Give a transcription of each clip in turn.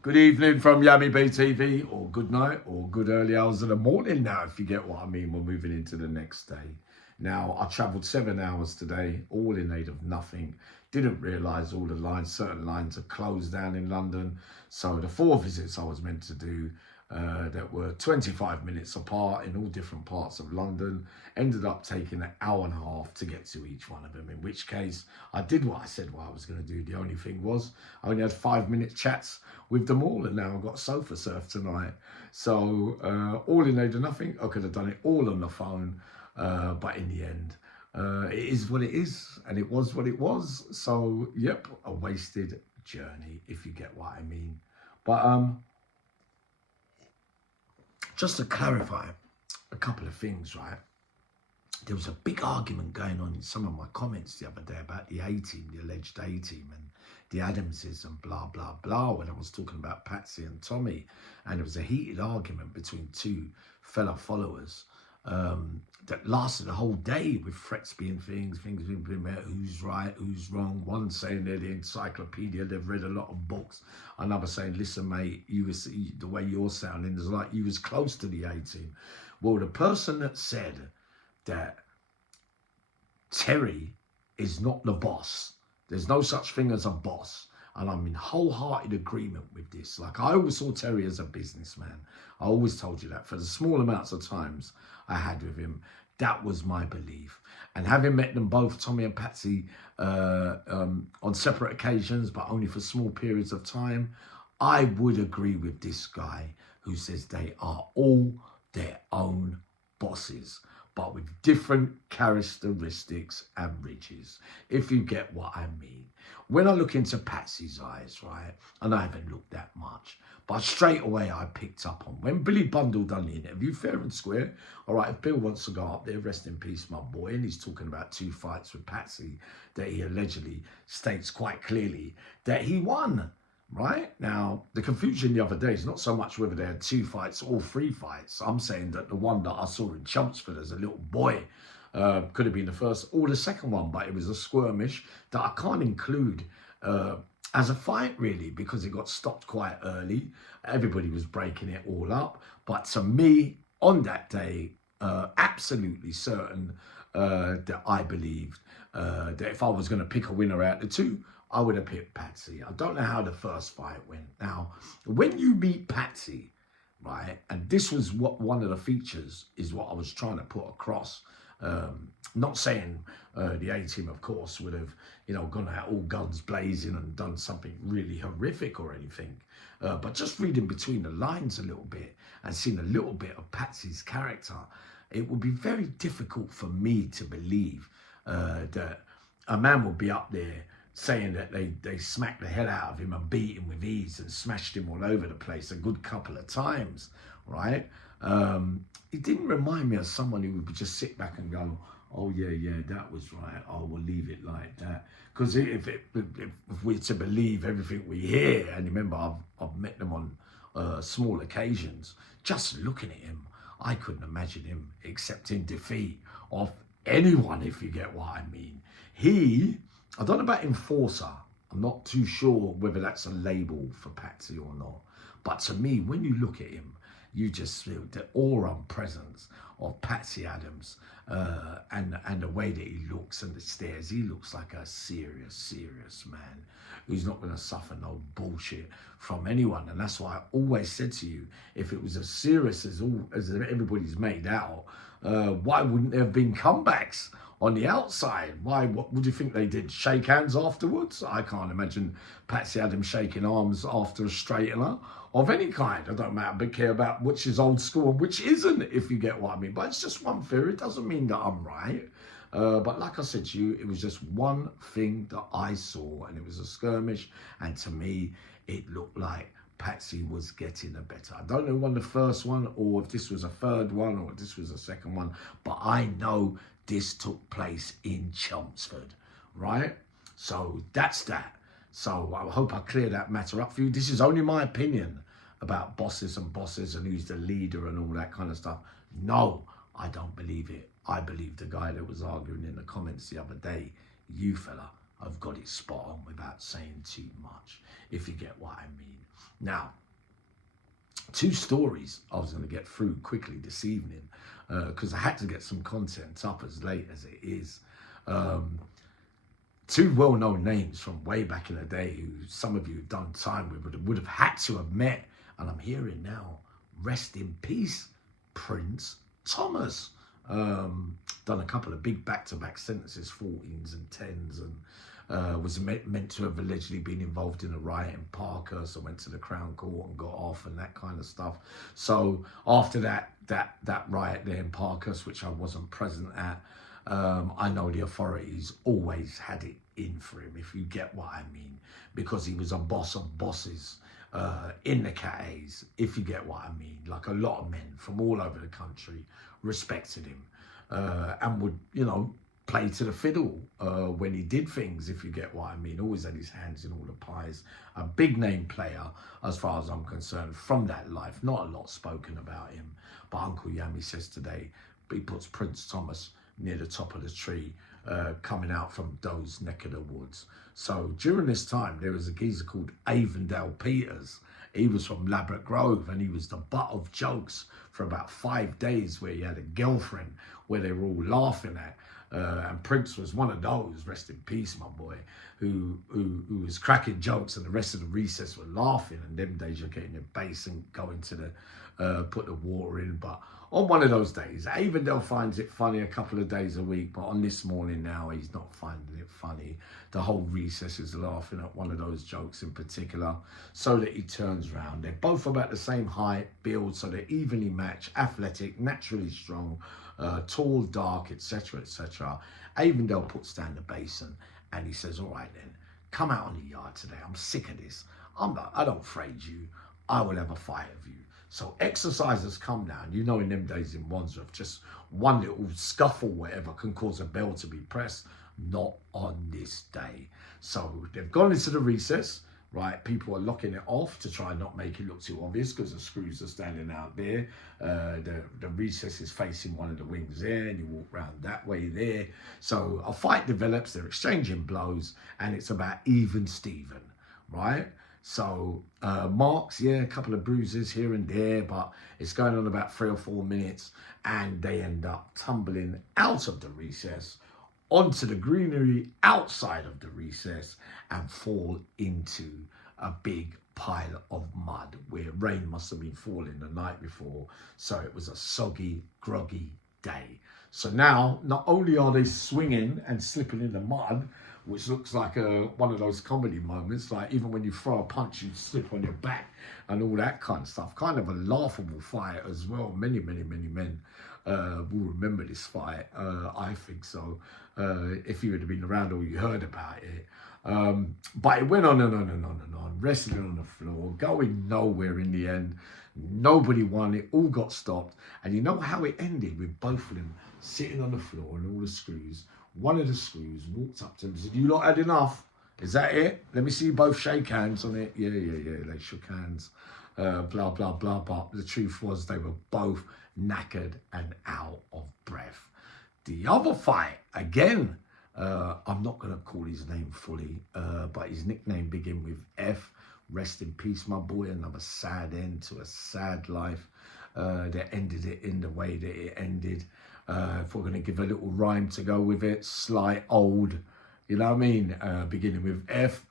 Good evening from Yummy Bay TV, or good night, or good early hours of the morning now, if you get what I mean. We're moving into the next day. Now, I travelled 7 hours today, all in aid of nothing. Didn't realise all the lines, certain lines are closed down in London. So the 4 visits I was meant to do that were 25 minutes apart in all different parts of London ended up taking an hour and a half to get to each one of them, in which case I did what I said what I was going to do. The only thing was I only had 5 minute chats with them all, and now I've got sofa surf tonight. So all in aid of nothing. I could have done it all on the phone, but in the end, it is what it is, and it was what it was. So yep, a wasted journey, if you get what I mean. But just to clarify a couple of things, right? There was a big argument going on in some of my comments the other day about the A-team, the alleged A-team, and the Adamses and blah, blah, blah, when I was talking about Patsy and Tommy. And it was a heated argument between two fellow followers that lasted a whole day, with threats being things being about who's right, who's wrong. One saying they're the encyclopedia, they've read a lot of books. Another saying, listen, mate, the way you're sounding is like you was close to the A-team. Well, the person that said that Terry is not the boss, there's no such thing as a boss, and I'm in wholehearted agreement with this. Like, I always saw Terry as a businessman. I always told you that. For the small amounts of times I had with him, that was my belief. And having met them both, Tommy and Patsy, on separate occasions, but only for small periods of time, I would agree with this guy who says they are all their own bosses, but with different characteristics and ridges, if you get what I mean. When I look into Patsy's eyes, right, and I haven't looked that much, but straight away I picked up on when Billy Bundle done the interview, fair and square. All right, if Bill wants to go up there, rest in peace, my boy, and he's talking about 2 fights with Patsy that he allegedly states quite clearly that he won. Right now, the confusion the other day is not so much whether they had 2 fights or 3 fights. I'm saying that the one that I saw in Chelmsford as a little boy could have been the first or the second one, but it was a skirmish that I can't include as a fight, really, because it got stopped quite early. Everybody was breaking it all up. But to me, on that day, absolutely certain that I believed that if I was going to pick a winner out of the two, I would have picked Patsy. I don't know how the first fight went. Now, when you meet Patsy, right, and this was what one of the features is what I was trying to put across. Not saying the A-team, of course, would have, gone out all guns blazing and done something really horrific or anything. But just reading between the lines a little bit and seeing a little bit of Patsy's character, it would be very difficult for me to believe that a man would be up there saying that they smacked the hell out of him and beat him with ease and smashed him all over the place a good couple of times, right? It didn't remind me of someone who would just sit back and go, oh, yeah, that was right. Oh, we'll leave it like that. Because if we're to believe everything we hear, and remember, I've met them on small occasions, just looking at him, I couldn't imagine him accepting defeat of anyone, if you get what I mean. I don't know about enforcer. I'm not too sure whether that's a label for Patsy or not. But to me, when you look at him, you just feel the aura and presence of Patsy Adams and the way that he looks and the stares. He looks like a serious man who's not going to suffer no bullshit from anyone. And that's why I always said to you, if it was as serious as everybody's made out, why wouldn't there have been comebacks on the outside? What would you think they did? Shake hands afterwards? I can't imagine Patsy Adams shaking arms after a straightener of any kind. I don't care about which is old school and which isn't, if you get what I mean. But it's just one theory. It doesn't mean that I'm right. But like I said to you, it was just one thing that I saw, and it was a skirmish. And to me, it looked like Patsy was getting the better. I don't know when the first one, or if this was a third one, or if this was a second one, but I know this took place in Chelmsford, right? So that's that. So I hope I clear that matter up for you. This is only my opinion about bosses and who's the leader and all that kind of stuff. No, I don't believe it. I believe the guy that was arguing in the comments the other day, you fella, have got it spot on without saying too much, if you get what I mean. Now, two stories I was going to get through quickly this evening because I had to get some content up as late as it is. Two well-known names from way back in the day who some of you have done time with would have had to have met, and I'm hearing now, rest in peace, Prince Thomas. Done a couple of big back-to-back sentences, 14s and 10s, and was meant to have allegedly been involved in a riot in Parkhurst, so went to the Crown Court and got off and that kind of stuff. So after that riot there in Parkhurst, which I wasn't present at, I know the authorities always had it in for him, if you get what I mean, because he was a boss of bosses in the Cat A's, if you get what I mean. Like a lot of men from all over the country respected him and would, you know, play to the fiddle when he did things, if you get what I mean. Always had his hands in all the pies. A big name player, as far as I'm concerned, from that life. Not a lot spoken about him, but Uncle Yami says today he puts Prince Thomas near the top of the tree, coming out from those neck of the woods. So during this time, there was a geezer called Avondale Peters. He was from Labrador Grove, and he was the butt of jokes for about 5 days, where he had a girlfriend where they were all laughing at. And Prince was one of those, rest in peace, my boy, who was cracking jokes, and the rest of the recess were laughing. And them days you're getting your base and going to the put the water in. But on one of those days, Avondale finds it funny a couple of days a week, but on this morning now, he's not finding it funny. The whole recess is laughing at one of those jokes in particular, so that he turns around. They're both about the same height, build, so they're evenly matched, athletic, naturally strong, tall, dark, etc., etc. Avondale puts down the basin and he says, all right then, come out on the yard today. I'm sick of this. I don't afraid you. I will have a fight with you. So exercisers come down. You know, in them days in Wandsworth, just one little scuffle, whatever, can cause a bell to be pressed. Not on this day. So they've gone into the recess, right? People are locking it off to try and not make it look too obvious, because the screws are standing out there. The recess is facing one of the wings there, and you walk round that way there. So a fight develops. They're exchanging blows, and it's about even Steven, right? So marks, yeah, a couple of bruises here and there, but it's going on about 3 or 4 minutes, and they end up tumbling out of the recess onto the greenery outside of the recess and fall into a big pile of mud where rain must have been falling the night before. So it was a soggy, groggy day. So now, not only are they swinging and slipping in the mud, which looks like one of those comedy moments, like even when you throw a punch, you slip on your back and all that kind of stuff. Kind of a laughable fight as well. Many, many, many men will remember this fight. I think so. If you had been around or you heard about it. But it went on and on and on and on, wrestling on the floor, going nowhere in the end. Nobody won. It all got stopped. And you know how it ended, with both of them sitting on the floor and all the screws. One of the screws walked up to them and said, "You lot had enough? Is that it? Let me see you both shake hands on it." Yeah. They shook hands. Blah, blah, blah. But the truth was they were both knackered and out of breath. The other fight, again, I'm not going to call his name fully, but his nickname began with F. Rest in peace, my boy. Another sad end to a sad life that ended it in the way that it ended. If we're going to give a little rhyme to go with it, Sly Old, you know what I mean? Beginning with F.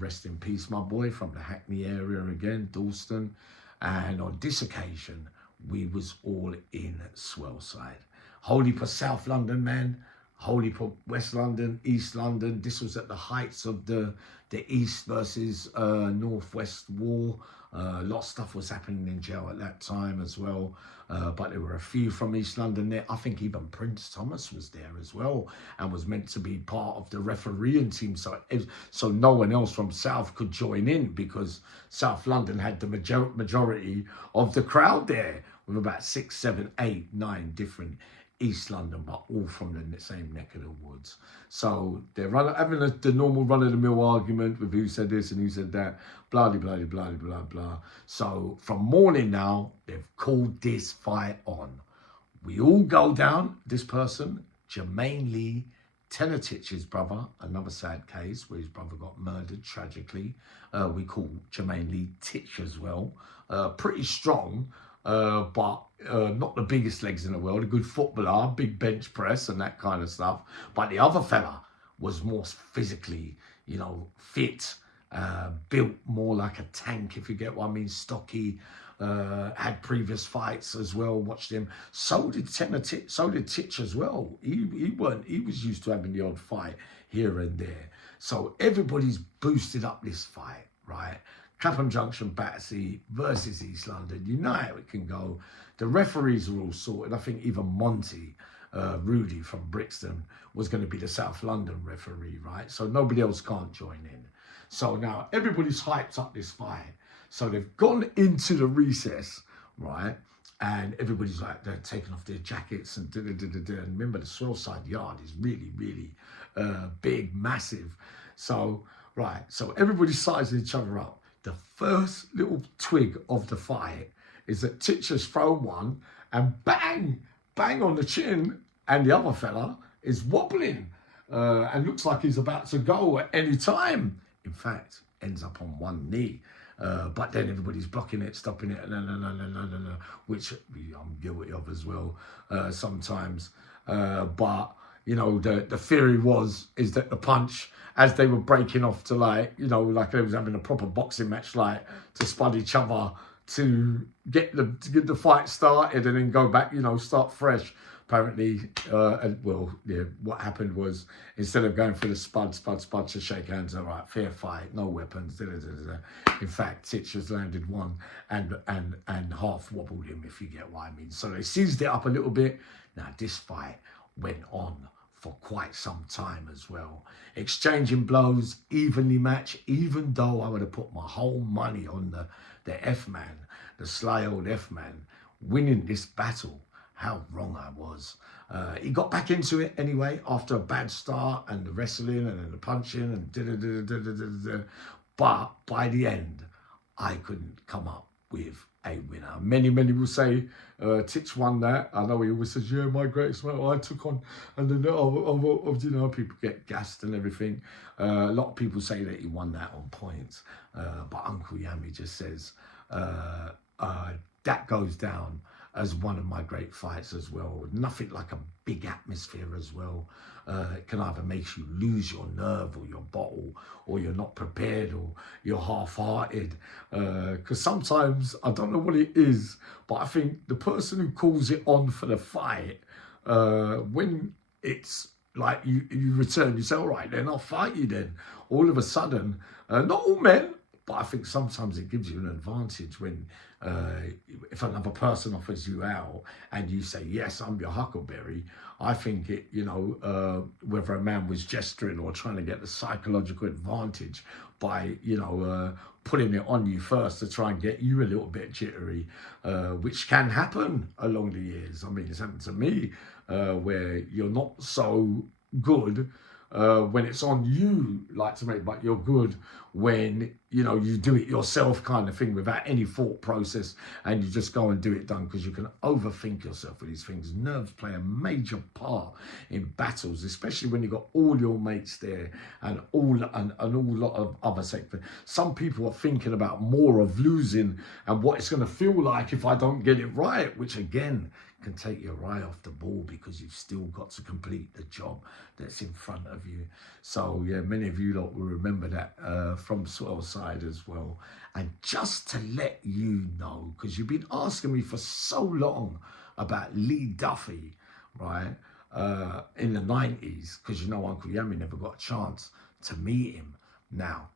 Rest in peace, my boy, from the Hackney area again, Dalston. And on this occasion, we was all in Swellside. Holy for South London, man. Holy for West London, East London. This was at the heights of the East versus Northwest war. A lot of stuff was happening in jail at that time as well. But there were a few from East London there. I think even Prince Thomas was there as well, and was meant to be part of the refereeing team. So no one else from South could join in, because South London had the majority of the crowd there, with about 6, 7, 8, 9 different East London, but all from the same neck of the woods. So they're having the normal run-of-the-mill argument with who said this and who said that, blah, blah, blah, blah, blah, blah. So from morning now, they've called this fight on. We all go down, this person, Jermaine Lee Titch's brother, another sad case where his brother got murdered tragically. We call Jermaine Lee Titch as well. Pretty strong, but not the biggest legs in the world. A good footballer, big bench press and that kind of stuff. But the other fella was more physically, you know, fit, built more like a tank, if you get what I mean, stocky. Had previous fights as well. Watched him. So did Titch as well. He was used to having the odd fight here and there. So everybody's boosted up this fight, right? Clapham Junction Battersea versus East London. You know how it can go. The referees are all sorted. I think even Monty, Rudy from Brixton, was going to be the South London referee, right? So nobody else can't join in. So now everybody's hyped up this fight. So they've gone into the recess, right? And everybody's like, they're taking off their jackets and da-da-da-da-da. And remember, the Swellside yard is really, really big, massive. So, right, so everybody's sizing each other up. The first little twig of the fight is that Titch has thrown one and bang, bang on the chin. And the other fella is wobbling and looks like he's about to go at any time. In fact, ends up on one knee. But then everybody's blocking it, stopping it, no, which I'm guilty of as well sometimes. But, you know, the theory is that the punch, as they were breaking off to like, you know, like they was having a proper boxing match, like to spud each other to get the fight started and then go back, you know, start fresh. Apparently, what happened was, instead of going for the spud to shake hands, all right, fair fight, no weapons. In fact, Titch has landed one and half wobbled him, if you get what I mean. So they seized it up a little bit. Now, this fight went on for quite some time as well. Exchanging blows, evenly matched, even though I would have put my whole money on the F-man, the sly old F-man, winning this battle. How wrong I was. He got back into it anyway after a bad start and the wrestling and then the punching and but by the end, I couldn't come up with a winner. Many will say Titch won that. I know he always says, yeah, my greatest fight I took on, and then you know, people get gassed and everything. A lot of people say that he won that on points, but Uncle Yami just says that goes down as one of my great fights as well. Nothing like a big atmosphere as well. It can either make you lose your nerve or your bottle, or you're not prepared, or you're half-hearted. Because sometimes, I don't know what it is, but I think the person who calls it on for the fight, when it's like you return, you say, all right, then I'll fight you then. All of a sudden, not all men, but I think sometimes it gives you an advantage when if another person offers you out and you say, yes, I'm your huckleberry. I think it, you know, whether a man was gesturing or trying to get the psychological advantage by, you know, putting it on you first to try and get you a little bit jittery, which can happen along the years. I mean, it's happened to me where you're not so good when it's on you, like to make, but you're good when, you know, you do it yourself kind of thing without any thought process, and you just go and do it done because you can overthink yourself with these things. Nerves play a major part in battles, especially when you've got all your mates there and all lot of other sectors. Some people are thinking about more of losing and what it's going to feel like if I don't get it right, which again can take your eye off the ball because you've still got to complete the job that's in front of you. So yeah, many of you lot will remember that from Swellside as well. And just to let you know, because you've been asking me for so long about Lee Duffy, right, in the 90s, because you know Uncle Yami never got a chance to meet him. Now,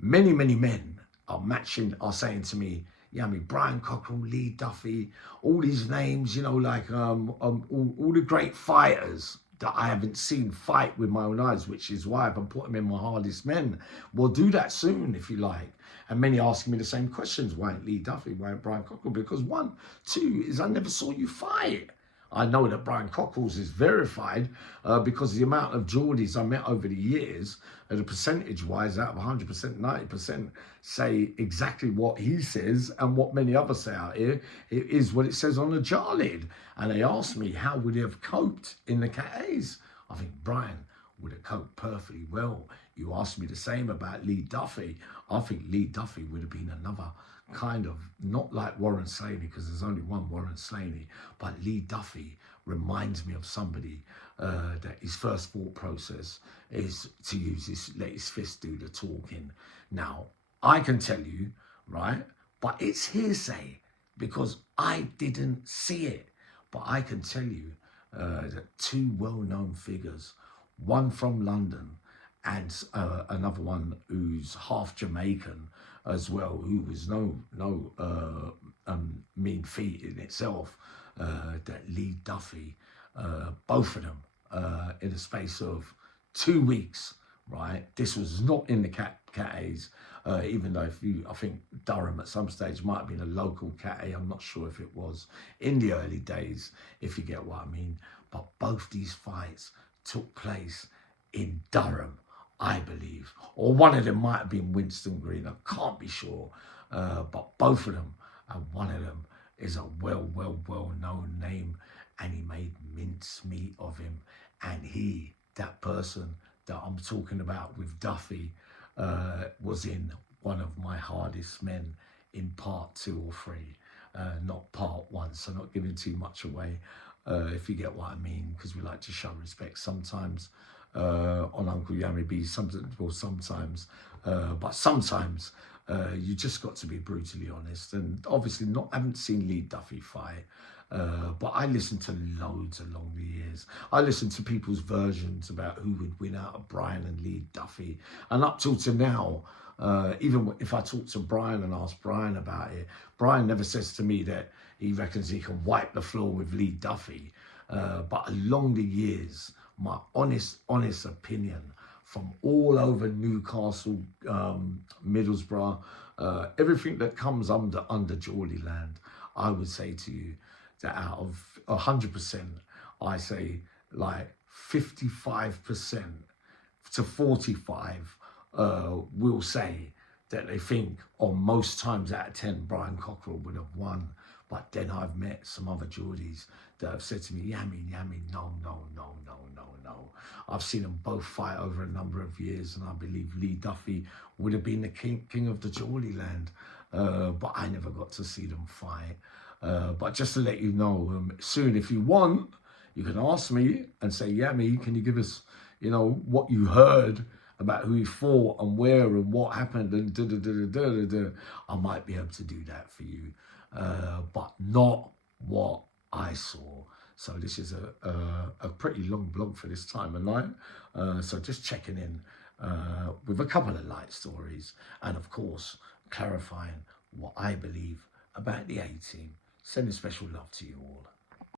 many men are saying to me, yeah, I mean, Brian Cockrell, Lee Duffy, all these names, you know, like all the great fighters that I haven't seen fight with my own eyes, which is why I've put them in my hardest men. We'll do that soon, if you like. And many asking me the same questions. Why ain't Lee Duffy? Why ain't Brian Cockrell? Because 1, 2 is I never saw you fight. I know that Brian Cockrell's is verified because the amount of Geordies I met over the years, the percentage-wise, out of 100%, 90% say exactly what he says, and what many others say out here, it is what it says on the jar lid. And they asked me how would he have coped in the KAs. I think Brian would have coped perfectly well. You asked me the same about Lee Duffy. I think Lee Duffy would have been another kind of, not like Warren Slaney, because there's only one Warren Slaney, but Lee Duffy reminds me of somebody that his first thought process is to let his fist do the talking. Now, I can tell you, right, but it's hearsay because I didn't see it. But I can tell you that two well-known figures, one from London and another one who's half Jamaican as well, who was no mean feat in itself, that Lee Duffy, both of them in a space of 2 weeks, right? This was not in the Cat A's, even though I think Durham at some stage might have been a local Cat A. I'm not sure if it was in the early days, if you get what I mean. But both these fights took place in Durham, I believe. Or one of them might have been Winston Green. I can't be sure. But both of them, and one of them is a well-known name. And he made mincemeat of him. And that person that I'm talking about with Duffy, was in one of my hardest men in part 2 or 3, not part 1, so not giving too much away, if you get what I mean, because we like to show respect sometimes on Uncle Yami B, sometimes, but sometimes you just got to be brutally honest. And obviously haven't seen Lee Duffy fight, but I listened to loads along the years. I listened to people's versions about who would win out of Brian and Lee Duffy. And up till to now, even if I talk to Brian and ask Brian about it, Brian never says to me that he reckons he can wipe the floor with Lee Duffy. But along the years, my honest opinion from all over Newcastle, Middlesbrough, everything that comes under Geordie land, I would say to you that out of 100%, I say like 55% to 45 will say that they think on most times out of 10 Brian Cockrell would have won. But then I've met some other Geordies that have said to me, Yami, no. I've seen them both fight over a number of years, and I believe Lee Duffy would have been the king of the Geordie land. But I never got to see them fight. But just to let you know, soon, if you want, you can ask me and say, Yami, can you give us, what you heard about who he fought and where and what happened and I might be able to do that for you, but not what I saw. So this is a pretty long blog for this time of night. So just checking in with a couple of light stories and, of course, clarifying what I believe about the A-team. Sending special love to you all.